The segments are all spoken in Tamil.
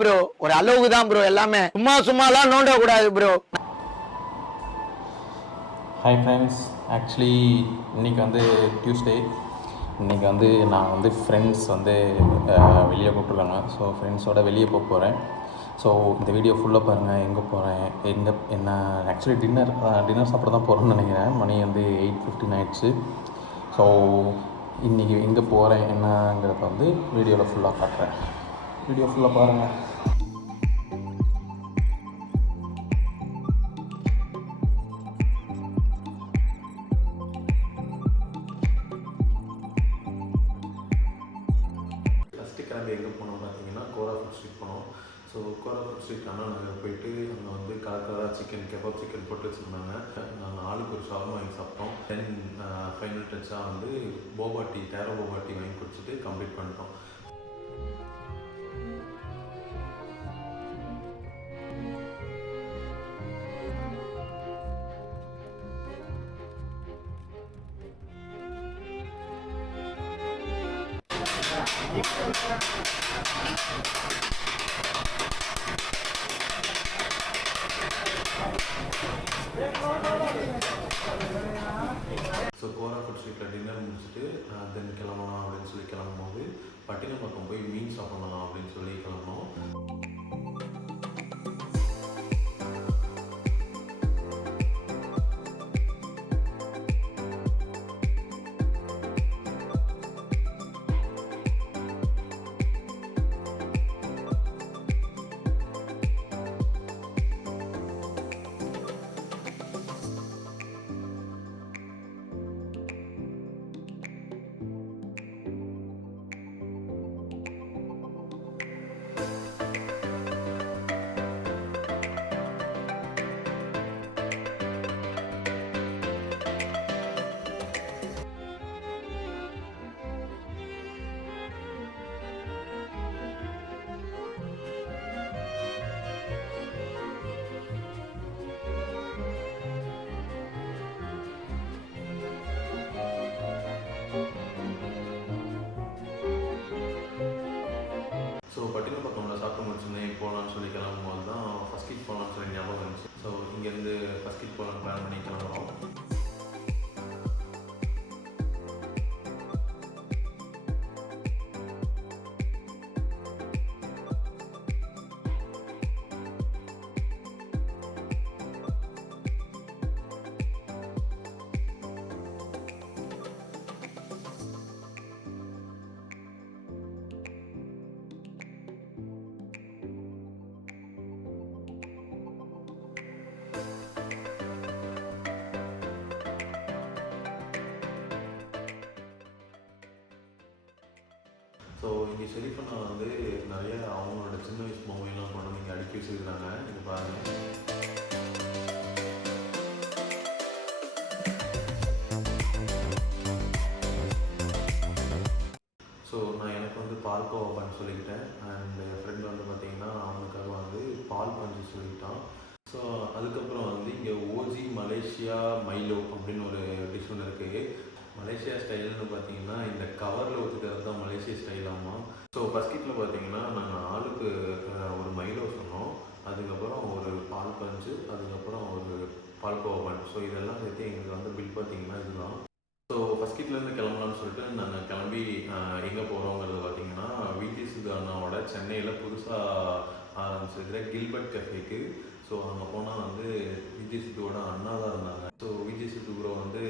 ப்ரோ ஒரு அளவுக்கு தான் ப்ரோ எல்லாமே, சும்மாலாம் நோண்ட கூடாது ப்ரோ. ஹாய் ஃப்ரெண்ட்ஸ், ஆக்சுவலி இன்றைக்கி வந்து டியூஸ்டே. இன்றைக்கி வந்து நான் வந்து ஃப்ரெண்ட்ஸ் வந்து வெளியே கூப்பிட்ருக்காங்க. ஸோ ஃப்ரெண்ட்ஸோட வெளியே போக போகிறேன். ஸோ இந்த வீடியோ ஃபுல்லாக பாருங்கள். எங்கே போகிறேன், என்ன ஆக்சுவலி டின்னர் சாப்பிட தான் போகிறேன்னு நினைக்கிறேன். மணி வந்து 8:15 ஆயிடுச்சு. ஸோ இன்றைக்கி எங்கே போகிறேன் என்னங்கிறத வந்து வீடியோவில் ஃபுல்லாக காட்டுறேன். வீடியோ ஃபுல்லாக பாருங்கள். கிளம்பி எங்கே போனோம் பார்த்தீங்கன்னா கோராஃபுட் ஸ்ட்ரீட் போனோம். ஸோ கோராஃபுட் ஸ்ட்ரீட் அண்ணா நகர் போயிட்டு அங்கே வந்து கலர் சிக்கன் கெபாப் சிக்கன் போட்டு வச்சுருந்தாங்க. நாங்கள் ஆளுக்கு ஒரு ஷவர்மா வாங்கி சாப்பிட்டோம். தென் ஃபைனல் டச்சாக வந்து போபாட்டி டேரோ போபாட்டி வாங்கி குடிச்சிட்டு கம்ப்ளீட் பண்ணிட்டோம். ஸோ கோராஃபுட் ஸ்ட்ரீட்டில் டின்னர் முடிச்சுட்டு தென் கிளம்பணும் அப்படின்னு சொல்லி கிளம்பும்போது பட்டினப்பாக்கம் போய் மீன் சாப்பிடணும் அப்படின்னு சொல்லி கிளம்பணும். ஸோ பட்டினப்பாக்கம்ல சாப்பிட்டு முடிச்சுருந்தேன். போகலான்னு சொல்லி கிளம்பும்போது தான் ஃபஸ்ட் கிட் போகலான்னு சொல்லி ஞாபகம் இருந்துச்சு. ஸோ இங்கேருந்து ஃபஸ்ட் கிட் போகலான்னு பிளான் பண்ணி கிளம்புறோம். ஸோ இங்கே ஷெரீஃபண்ணா வந்து நிறைய அவங்களோட சின்ன வயசு பொம்மையெல்லாம் கொண்டு வந்து இங்கே அடுக்கி வச்சுருக்காங்க. இது பாருங்கள். ஸோ நான் எனக்கு வந்து பால் கோவான்னு சொல்லிக்கிட்டேன். அண்ட் என் ஃப்ரெண்ட் வந்து பார்த்திங்கன்னா அவனுக்காக வந்து பால் பஞ்சு சொல்லிட்டான். ஸோ அதுக்கப்புறம் வந்து இங்கே ஓஜி மலேசியா மைலோ அப்படின்னு ஒரு டிஷ் ஒன்று இருக்குது. மலேசியா ஸ்டைல்னு பார்த்தீங்கன்னா இந்த கவரில் ஊற்றுக்கிறது தான் மலேசியா ஸ்டைலாமா. ஸோ ஃபஸ்ட் கிட்டில் பார்த்தீங்கன்னா நாங்கள் ஆளுக்கு ஒரு மைலோ சொன்னோம். அதுக்கப்புறம் ஒரு பால் பஞ்சு, அதுக்கப்புறம் ஒரு பால்கோவா பன். ஸோ இதெல்லாம் சேர்த்து எங்களுக்கு வந்து பில் பார்த்தீங்கன்னா இதுதான். ஸோ ஃபஸ்ட் கிட்லேருந்து கிளம்பலான்னு சொல்லிட்டு நாங்கள் கிளம்பி எங்கே போகிறோங்கிறது பார்த்தீங்கன்னா விஜய் சித்து அண்ணாவோட சென்னையில் புதுசாக ஆரம்பிச்சிருக்கிற கில்பர்ட் கஃபேக்கு. ஸோ அங்கே போனால் வந்து விஜய் சித்துவோட அண்ணா தான் இருந்தாங்க. ஸோ விஜய் சித்து ப்ரோ வந்து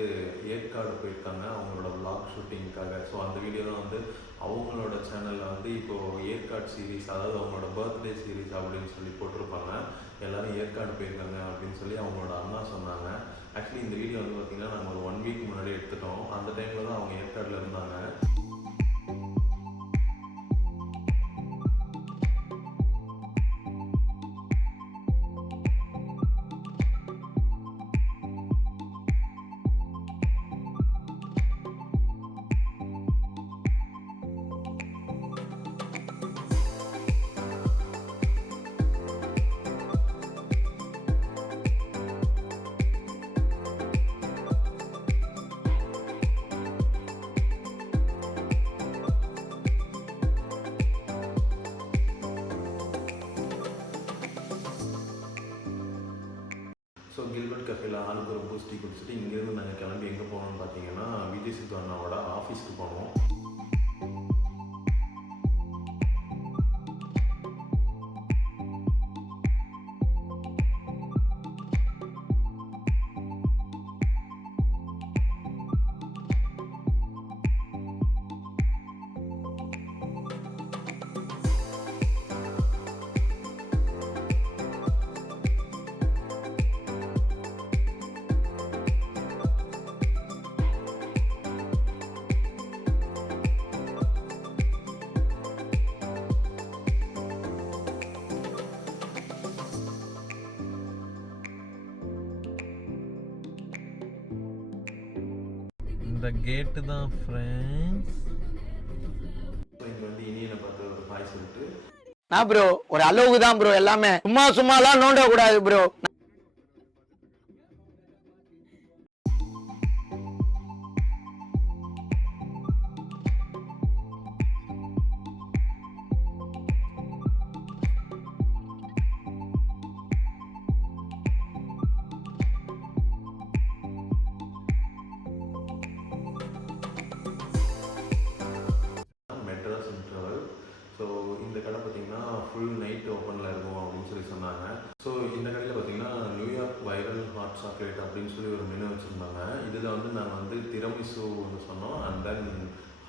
ஏற்காடு போயிருக்காங்க அவங்களோட விளாக் ஷூட்டிங்காக. ஸோ அந்த வீடியோ தான் வந்து அவங்களோட சேனலில் வந்து இப்போது ஏற்காடு சீரீஸ், அதாவது அவங்களோட பர்த்டே சீரீஸ் அப்படின்னு சொல்லி போட்டிருப்பாங்க. எல்லோரும் ஏற்காடு போயிருக்காங்க அப்படின்னு சொல்லி அவங்களோட அண்ணா சொன்னாங்க. ஆக்சுவலி இந்த வீடியோ வந்து பார்த்திங்கன்னா நாங்கள் ஒரு 1 வீக் முன்னாடி எடுத்துட்டோம். அந்த டைமில் தான் அவங்க ஏற்காடில் இருந்தாங்க. ஸோ கில்பர்ட் கஃபேல ஆளுக்கு ஒரு பூஸ்ட் டீ குடிச்சிட்டு இங்கேருந்து நாங்கள் கிளம்பி எங்கே போனோம்னு பார்த்தீங்கன்னா விஜய் சித்து அண்ணாவோட ஆஃபீஸ்க்கு போனோம். இந்த கேட்டு தான் ஃப்ரெண்ட்ஸ். ஸோ இங்கே வந்து இனியனை பார்த்து ஒரு ஹாய் சொல்லிட்டு நான் ப்ரோ ஒரு அளவுக்கு தான் ப்ரோ எல்லாமே. சும்மாலாம் நோண்ட கூடாது ப்ரோ. மெட்ராஸ் இன்டர்வல். ஸோ இந்த கடை பார்த்தீங்கன்னா ஃபுல் நைட் ஓப்பனில் இருக்கும் அப்படின்னு சொல்லி சொன்னாங்க. ஸோ இந்த கடையில் பார்த்தீங்கன்னா நியூயார்க் வைரல் ஹாட் சாக்லேட் அப்படின்னு சொல்லி ஒரு மெனு வச்சுருந்தாங்க. இதில் வந்து நாங்கள் வந்து திரமிசு ஒன்று சொன்னோம், and then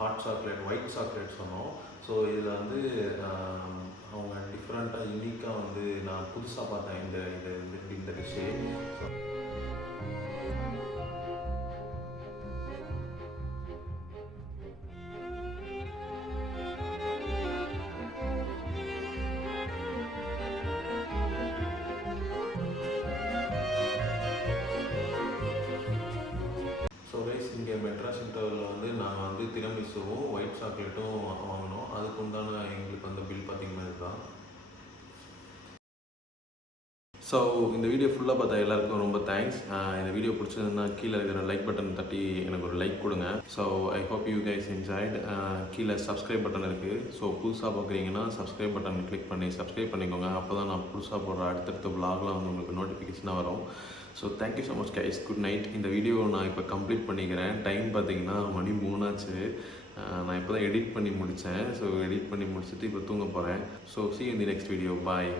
hot chocolate white chocolate சொன்னோம். ஸோ இதில் வந்து அவங்க டிஃப்ரெண்ட்டாக யூனிக்காக வந்து நான் புதுசாக பார்த்தேன் இந்த டிஷ்ஷு. ஸோ இங்கே மெட்ராஸ் இன்டர்வலில் வந்து நாங்கள் வந்து திரமிசுவும் ஒயிட் சாக்லேட்டும் வாங்கினோம். அதுக்கு உண்டான எங்களுக்கு வந்து பில் பார்த்திங்கன்னா இதுதான். ஸோ இந்த வீடியோ ஃபுல்லாக பார்த்தா எல்லாருக்கும் ரொம்ப தேங்க்ஸ். இந்த வீடியோ பிடிச்சதுன்னா கீழே இருக்கிற லைக் பட்டன் தட்டி எனக்கு ஒரு லைக் கொடுங்க. So I hope you guys enjoyed. கீழே சப்ஸ்கிரைப் பட்டன் இருக்குது. ஸோ புதுசாக பார்க்குறீங்கன்னா சப்ஸ்கிரைப் பட்டன் கிளிக் பண்ணி சப்ஸ்கிரைப் பண்ணிக்கோங்க. அப்போ தான் நான் புதுசாக போடுற அடுத்தடுத்த vlogலாம் வந்து உங்களுக்கு நோட்டிஃபிகேஷனாக வரும். So thank you so much guys. Good night. இந்த வீடியோ நான் இப்போ கம்ப்ளீட் பண்ணிக்கிறேன். டைம் பார்த்தீங்கன்னா மணி 3 ஆச்சு. நான் இப்போ தான் எடிட் பண்ணி முடித்தேன். ஸோ எடிட் பண்ணி முடிச்சுட்டு இப்போ தூங்க போகிறேன். So see you in the next video. Bye.